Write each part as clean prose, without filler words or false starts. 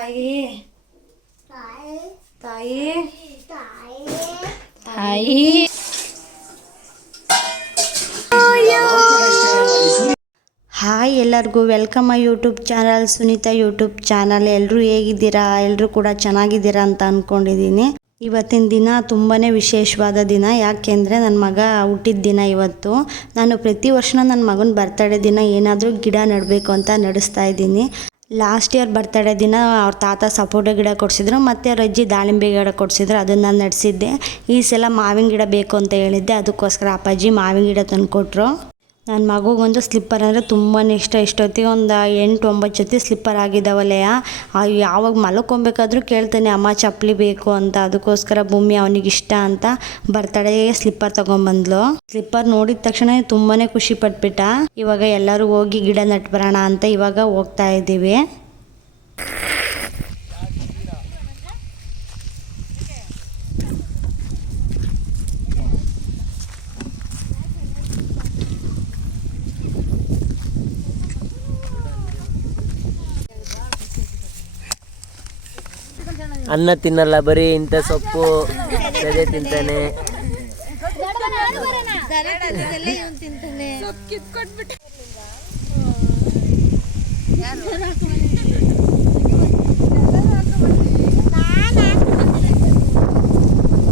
ತಾಯಿ ತಾಯಿ ತಾಯಿ ಹಾಯ್ ಎಲ್ಲರಿಗೂ welcome my YouTube channel Sunita YouTube channel. ಎಲ್ಲರೂ ಹೇಗಿದ್ದೀರಾ? ಎಲ್ಲರೂ ಕೂಡ ಚೆನ್ನಾಗಿದ್ದೀರಾ ಅಂತ ಅಂದ್ಕೊಂಡಿದ್ದೀನಿ. ಇವತ್ತಿನ ದಿನ ತುಂಬಾ ವಿಶೇಷವಾದ ದಿನ. ಯಾಕೆಂದರೆ ನನ್ನ ಮಗ ಹುಟ್ಟಿದ ದಿನ ಇವತ್ತು. ನಾನು ಪ್ರತಿ ವರ್ಷ ನನ್ನ ಮಗನ ಬರ್ತಡೇ ದಿನ ಏನಾದರೂ ಗಿಡ ನೆಡಬೇಕು ಅಂತ ನಡೆಸ್ತಾ ಇದ್ದೀನಿ. ಲಾಸ್ಟ್ ಇಯರ್ ಬರ್ತಡೇ ದಿನ ಅವ್ರ ತಾತ ಸಪೋಟ ಗಿಡ ಕೊಡಿಸಿದ್ರು, ಮತ್ತು ಅವ್ರ ಅಜ್ಜಿ ದಾಳಿಂಬೆ ಗಿಡ ಕೊಡಿಸಿದ್ರು. ಅದನ್ನು ನಾನು ನಡೆಸಿದ್ದೆ. ಈ ಸಲ ಮಾವಿನ ಗಿಡ ಬೇಕು ಅಂತ ಹೇಳಿದ್ದೆ, ಅದಕ್ಕೋಸ್ಕರ ಅಪ್ಪಾಜಿ ಮಾವಿನ ಗಿಡ ತಂದು ಕೊಟ್ಟರು. ನನ್ನ ಮಗುಗೊಂದು ಸ್ಲಿಪ್ಪರ್ ಅಂದರೆ ತುಂಬಾ ಇಷ್ಟ. ಇಷ್ಟೊತ್ತಿಗೆ ಒಂದು 8-9 ಜೊತೆ ಸ್ಲಿಪ್ಪರ್ ಆಗಿದ್ದಾವಲೆಯ. ಯಾವಾಗ ಮಲ್ಕೊಬೇಕಾದ್ರೂ ಕೇಳ್ತಾನೆ, ಅಮ್ಮ ಚಪ್ಪಲಿ ಬೇಕು ಅಂತ. ಅದಕ್ಕೋಸ್ಕರ ಭೂಮಿ ಅವನಿಗಿಷ್ಟ ಅಂತ ಬರ್ತಡೇಗೆ ಸ್ಲಿಪ್ಪರ್ ತೊಗೊಂಬಂದ್ಲು. ಸ್ಲಿಪ್ಪರ್ ನೋಡಿದ ತಕ್ಷಣ ತುಂಬಾ ಖುಷಿ ಪಟ್ಬಿಟ್ಟ. ಇವಾಗ ಎಲ್ಲರೂ ಹೋಗಿ ಗಿಡ ನಟ್ಬರೋಣ ಅಂತ ಇವಾಗ ಹೋಗ್ತಾ ಇದ್ದೀವಿ. ಅನ್ನ ತಿನ್ನಲ್ಲ, ಬರೀ ಇಂಥ ಸೊಪ್ಪು ಗದೆ ತಿಂತಾನೆ.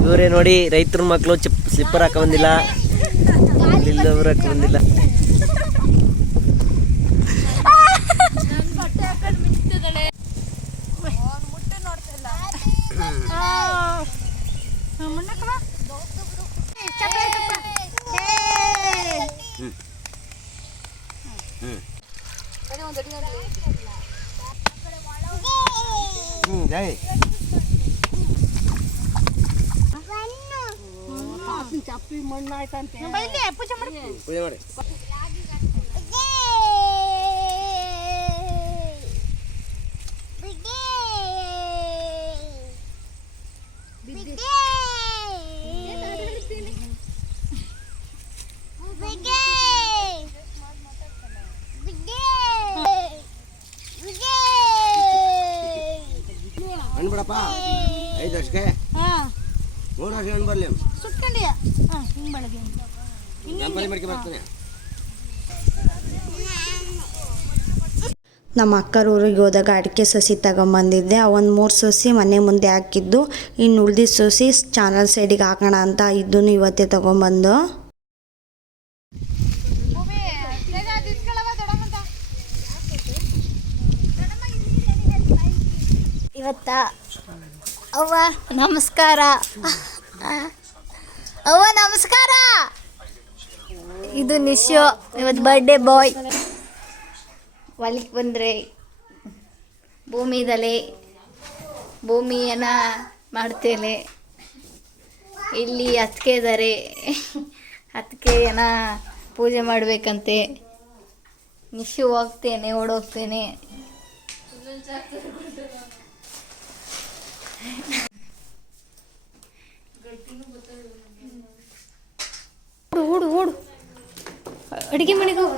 ಇವರೇ ನೋಡಿ ರೈತರ ಮಕ್ಕಳು ಸ್ಲಿಪ್ಪರ್ ಹಾಕ ಬಂದಿಲ್ಲ, ಇಲ್ಲೊಬ್ರು ಹಾಕ ಬಂದಿಲ್ಲ. ಚಪ್ಪಲಿ ಮಣ್ಣು ಆಯ್ತಂತೆ, ಪೂಜೆ ಮಾಡಿ. ಬಿಡಪ್ಪ 5 ವರ್ಷಕ್ಕೆ 3 ವರ್ಷ ಹಣ್ಣು ಬರಲಿ ಸುಟ್ಕೊಂಡಿಯ ಹಿಂಗೆ ಬೆಳಗ್ಗೆ ನಂಬಲ್ಲಿ ಮಡಿಕೆ ಬರ್ತಾನೆ. ನಮ್ಮ ಅಕ್ಕರ ಊರಿಗೆ ಹೋದಾಗ ಅಡಿಕೆ ಸಸಿ ತಗೊಂಬಂದಿದ್ದೆ. ಒಂದು 3 ಸಸಿ ಮನೆ ಮುಂದೆ ಹಾಕಿದ್ದು, ಇನ್ನು ಉಳ್ದಿದ್ದ ಸಸಿ ಚಾನಲ್ ಸೈಡಿಗೆ ಹಾಕೋಣ ಅಂತ ಇದನ್ನು ಇವತ್ತೇ ತಗೊಂಬಂದು. ಇವತ್ತ ಅವ್ವ ನಮಸ್ಕಾರ, ಅವ್ವ ನಮಸ್ಕಾರ. ಇದು ನಿಶು, ಇವತ್ತು ಬರ್ಡೇ ಬಾಯ್. ಹೊಲಿಗೆ ಬಂದರೆ ಭೂಮಿದಲೆ ಭೂಮಿಯನ್ನ ಮಾಡ್ತೇನೆ. ಇಲ್ಲಿ ಅತ್ತಿಗೆ ಇದ್ದಾರೆ, ಅತ್ತಿಗೆಯನ್ನ ಪೂಜೆ ಮಾಡಬೇಕಂತೆ. ನಿಶು ಹೋಗ್ತೇನೆ, ಓಡೋಗ್ತೇನೆ. ಓಡು ಓಡು ಅಡಿಗೆ ಮನೆಗೆ ಹೋಗು.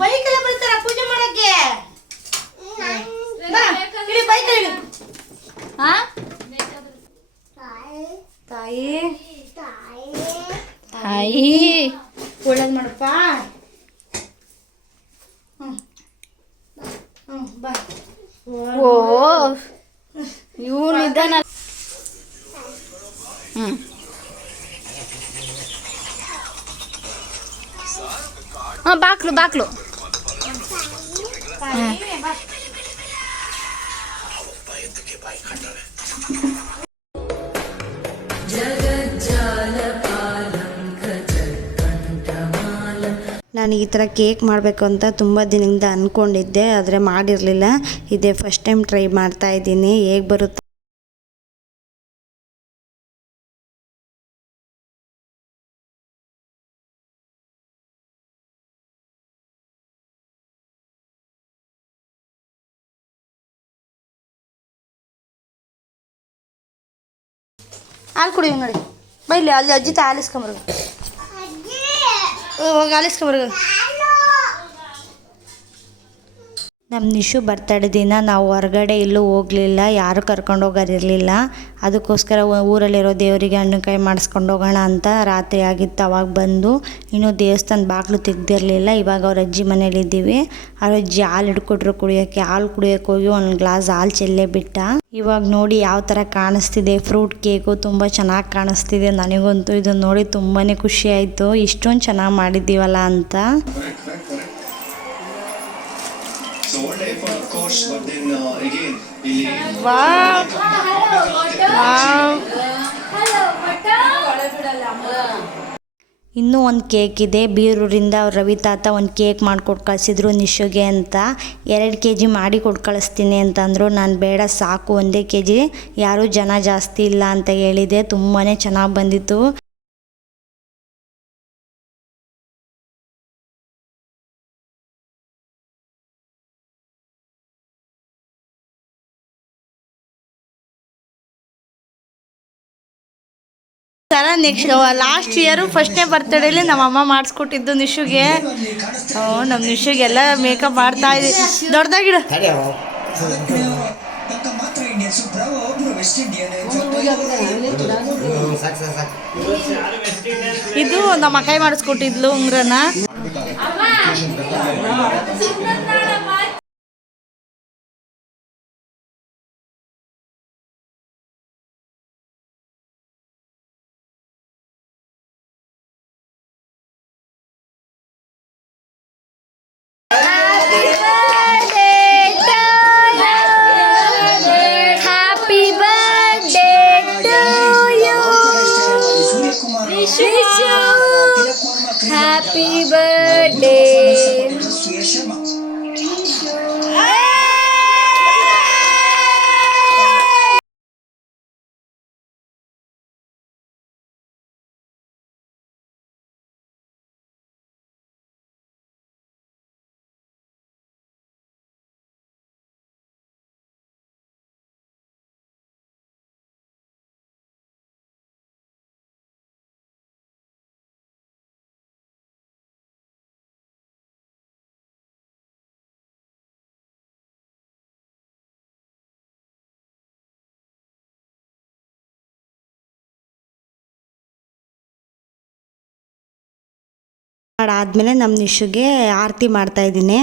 ಬೈಕೆಲ್ಲ ಬರ್ತಾರ ಪೂಜೆ ಮಾಡಕ್ಕೆ. ತಾಯಿ ತಾಯಿ ಒಳ್ಳೇದು ಮಾಡಪ್ಪ. ಬಾ. ಓ ಇವನಿದ್ದಾನ. ಬಾಕ್ಲು ಬಾಕ್ಲು. ನಾನು ಈ ಥರ ಕೇಕ್ ಮಾಡಬೇಕು ಅಂತ ತುಂಬ ದಿನದಿಂದ ಅಂದ್ಕೊಂಡಿದ್ದೆ, ಆದರೆ ಮಾಡಿರಲಿಲ್ಲ. ಇದೇ ಫಸ್ಟ್ ಟೈಮ್ ಟ್ರೈ ಮಾಡ್ತಾ ಇದ್ದೀನಿ, ಹೇಗೆ ಬರುತ್ತೆ. ಹಾಲು ಕುಡಿ ನೋಡಿ ಬೈಲಿ ಅಲ್ಲಿ ಅಜ್ಜಿ ತಾ ಆಲಿಸ್ಕೊಂಬರ್ಗ ಹೋಗಿ ಆಲಿಸ್ಕೊಂಬರ್ಗ. ನಮ್ಮ ನಿಶು ಬರ್ತಡೇ ದಿನ ನಾವು ಹೊರಗಡೆ ಎಲ್ಲೂ ಹೋಗಲಿಲ್ಲ, ಯಾರು ಕರ್ಕೊಂಡು ಹೋಗೋರಿರಲಿಲ್ಲ. ಅದಕ್ಕೋಸ್ಕರ ಊರಲ್ಲಿರೋ ದೇವರಿಗೆ ಹಣ್ಣುಕಾಯಿ ಮಾಡಿಸ್ಕೊಂಡು ಹೋಗೋಣ ಅಂತ ರಾತ್ರಿ ಆಗಿತ್ತು. ಅವಾಗ ಬಂದು ಇನ್ನೂ ದೇವಸ್ಥಾನ ಬಾಗಿಲು ತೆಗ್ದಿರಲಿಲ್ಲ. ಇವಾಗ ಅವ್ರ ಅಜ್ಜಿ ಮನೇಲಿದ್ದೀವಿ. ಅವ್ರ ಅಜ್ಜಿ ಹಾಲು ಹಿಡ್ಕೊಟ್ರು ಕುಡಿಯೋಕ್ಕೆ. ಹಾಲು ಕುಡಿಯೋಕ್ಕೆ ಹೋಗಿ ಒಂದು ಗ್ಲಾಸ್ ಹಾಲು ಚೆಲ್ಲೇ ಬಿಟ್ಟ. ಇವಾಗ ನೋಡಿ ಯಾವ ಥರ ಕಾಣಿಸ್ತಿದೆ. ಫ್ರೂಟ್ ಕೇಕು ತುಂಬ ಚೆನ್ನಾಗಿ ಕಾಣಿಸ್ತಿದೆ. ನನಗಂತೂ ಇದನ್ನು ನೋಡಿ ತುಂಬಾ ಖುಷಿ ಆಯಿತು, ಇಷ್ಟೊಂದು ಚೆನ್ನಾಗಿ ಮಾಡಿದ್ದೀವಲ್ಲ ಅಂತ. ಇನ್ನೂ ಒಂದು ಕೇಕ್ ಇದೆ. ಬೀರೂರಿಂದ ಅವ್ರು ರವಿ ತಾತ ಒಂದು ಕೇಕ್ ಮಾಡಿಕೊಟ್ಟು ಕಳಿಸಿದ್ರು ನಿಶುಗೆ ಅಂತ. 2 kg ಮಾಡಿ ಕೊಟ್ಟು ಕಳಿಸ್ತೀನಿ ಅಂತಂದರು. ನಾನು ಬೇಡ ಸಾಕು, 1 kg, ಯಾರೂ ಜನ ಜಾಸ್ತಿ ಇಲ್ಲ ಅಂತ ಹೇಳಿದೆ. ತುಂಬಾ ಚೆನ್ನಾಗಿ ಬಂದಿತ್ತು. ನೆಕ್ಸ್ಟ್ ಲಾಸ್ಟ್ ಇಯರು ಫಸ್ಟ್ನೇ ಬರ್ತಡೇಲಿ ನಮ್ಮಮ್ಮ ಮಾಡಿಸ್ಕೊಟ್ಟಿದ್ದು ನಿಶುಗೆ. ನಮ್ಮ ನಿಶುಗೆಲ್ಲ ಮೇಕಪ್ ಮಾಡ್ತಾ ಇದೆ. ದೊಡ್ಡದಾಗಿಡ ಇದು ನಮ್ಮ ಅಕ್ಕಾಯಿ ಮಾಡಿಸ್ಕೊಟ್ಟಿದ್ಲು ಉಂಗ್ರನ. Happy birthday. ಆದ್ಮೇಲೆ ನಮ್ಮ ನಿಶುಗೆ ಆರತಿ ಮಾಡ್ತಾ ಇದ್ದೀನಿ.